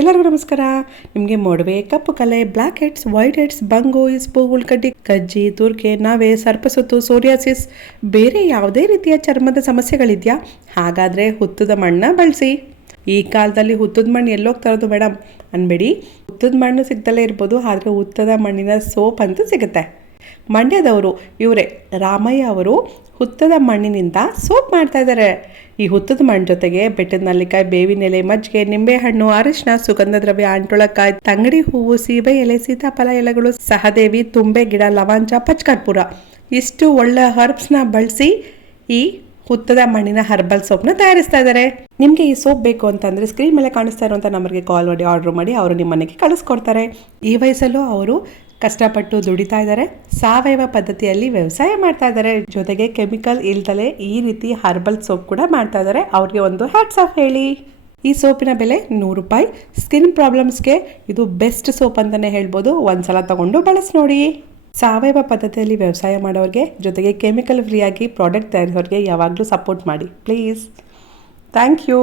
ಎಲ್ಲರಿಗೂ ನಮಸ್ಕಾರ. ನಿಮಗೆ ಮೊಡವೆ, ಕಪ್ಪು ಕಲೆ, ಬ್ಲ್ಯಾಕ್ ಹೆಡ್ಸ್, ವೈಟ್ ಹೆಡ್ಸ್, ಬಂಗು, ಇಸ್ಪು, ಉಳ್ಕಡ್ಡಿ, ಕಜ್ಜಿ, ತುರ್ಕೆ, ನವೆ, ಸರ್ಪಸುತ್ತು, ಸೋರಿಯಾಸಿಸ್, ಬೇರೆ ಯಾವುದೇ ರೀತಿಯ ಚರ್ಮದ ಸಮಸ್ಯೆಗಳಿದೆಯಾ? ಹಾಗಾದರೆ ಹುತ್ತದ ಮಣ್ಣನ್ನ ಬಳಸಿ. ಈ ಕಾಲದಲ್ಲಿ ಹುತ್ತದ ಮಣ್ಣು ಎಲ್ಲೋಗಿ ತರೋದು ಮೇಡಮ್ ಅನ್ಬೇಡಿ. ಹುತ್ತದ ಮಣ್ಣು ಸಿಗ್ದಲೇ ಇರ್ಬೋದು, ಆದರೆ ಹುತ್ತದ ಮಣ್ಣಿನ ಸೋಪ್ ಅಂತೂ ಸಿಗುತ್ತೆ. ಮಂಡ್ಯದವರು ಇವರೇ ರಾಮಯ್ಯ ಅವರು ಹುತ್ತದ ಮಣ್ಣಿನಿಂದ ಸೋಪ್ ಮಾಡ್ತಾ ಇದ್ದಾರೆ. ಈ ಹುತ್ತದ ಮಣ್ಣು ಜೊತೆಗೆ ಬೆಟ್ಟದ ನಲ್ಲಿಕಾಯಿ, ಬೇವಿನ ಎಲೆ, ಮಜ್ಜಿಗೆ, ನಿಂಬೆಹಣ್ಣು, ಅರಿಶಿನ, ಸುಗಂಧ ದ್ರವ್ಯ, ಅಂಟೊಳಕಾಯಿ, ತಂಗಡಿ ಹೂವು, ಸೀಬೆ ಎಲೆ, ಸೀತಾಫಲ ಎಲೆಗಳು, ಸಹದೇವಿ, ತುಂಬೆ ಗಿಡ, ಲವಂಚ, ಪಚ್ಕರ್ಪೂರ ಇಷ್ಟು ಒಳ್ಳೆ ಹರ್ಬ್ಸ್ನ ಬಳಸಿ ಈ ಹುತ್ತದ ಮಣ್ಣಿನ ಹರ್ಬಲ್ ಸೋಪ್ನ ತಯಾರಿಸ್ತಾ ಇದ್ದಾರೆ. ನಿಮಗೆ ಈ ಸೋಪ್ ಬೇಕು ಅಂತಂದರೆ ಸ್ಕ್ರೀನ್ ಮೇಲೆ ಕಾಣಿಸ್ತಾ ಇರುವಂಥ ನಂಬರ್ಗೆ ಕಾಲ್ ಮಾಡಿ ಆರ್ಡರ್ ಮಾಡಿ ಅವರು ನಿಮ್ಮ ಮನೆಗೆ ಕಳಿಸ್ಕೊಡ್ತಾರೆ. ಈ ವಯಸ್ಸಲ್ಲೂ ಅವರು ಕಷ್ಟಪಟ್ಟು ದುಡಿತಾ ಇದ್ದಾರೆ, ಸಾವಯವ ಪದ್ಧತಿಯಲ್ಲಿ ವ್ಯವಸಾಯ ಮಾಡ್ತಾ ಇದ್ದಾರೆ, ಜೊತೆಗೆ ಕೆಮಿಕಲ್ ಇಲ್ದಲೇ ಈ ರೀತಿ ಹರ್ಬಲ್ ಸೋಪ್ ಕೂಡ ಮಾಡ್ತಾ ಇದ್ದಾರೆ. ಅವ್ರಿಗೆ ಒಂದು ಹ್ಯಾಟ್ಸ್ ಆಫ್ ಹೇಳಿ. ಈ ಸೋಪಿನ ಬೆಲೆ 100 ರೂಪಾಯಿ. ಸ್ಕಿನ್ ಪ್ರಾಬ್ಲಮ್ಸ್ಗೆ ಇದು ಬೆಸ್ಟ್ ಸೋಪ್ ಅಂತಲೇ ಹೇಳ್ಬೋದು. ಒಂದ್ಸಲ ತಗೊಂಡು ಬಳಸಿ ನೋಡಿ. ಸಾವಯವ ಪದ್ಧತಿಯಲ್ಲಿ ವ್ಯವಸಾಯ ಮಾಡೋರಿಗೆ, ಜೊತೆಗೆ ಕೆಮಿಕಲ್ ಫ್ರೀಯಾಗಿ ಪ್ರಾಡಕ್ಟ್ ತಯಾರಿಸೋರಿಗೆ ಯಾವಾಗಲೂ ಸಪೋರ್ಟ್ ಮಾಡಿ ಪ್ಲೀಸ್. Thank you.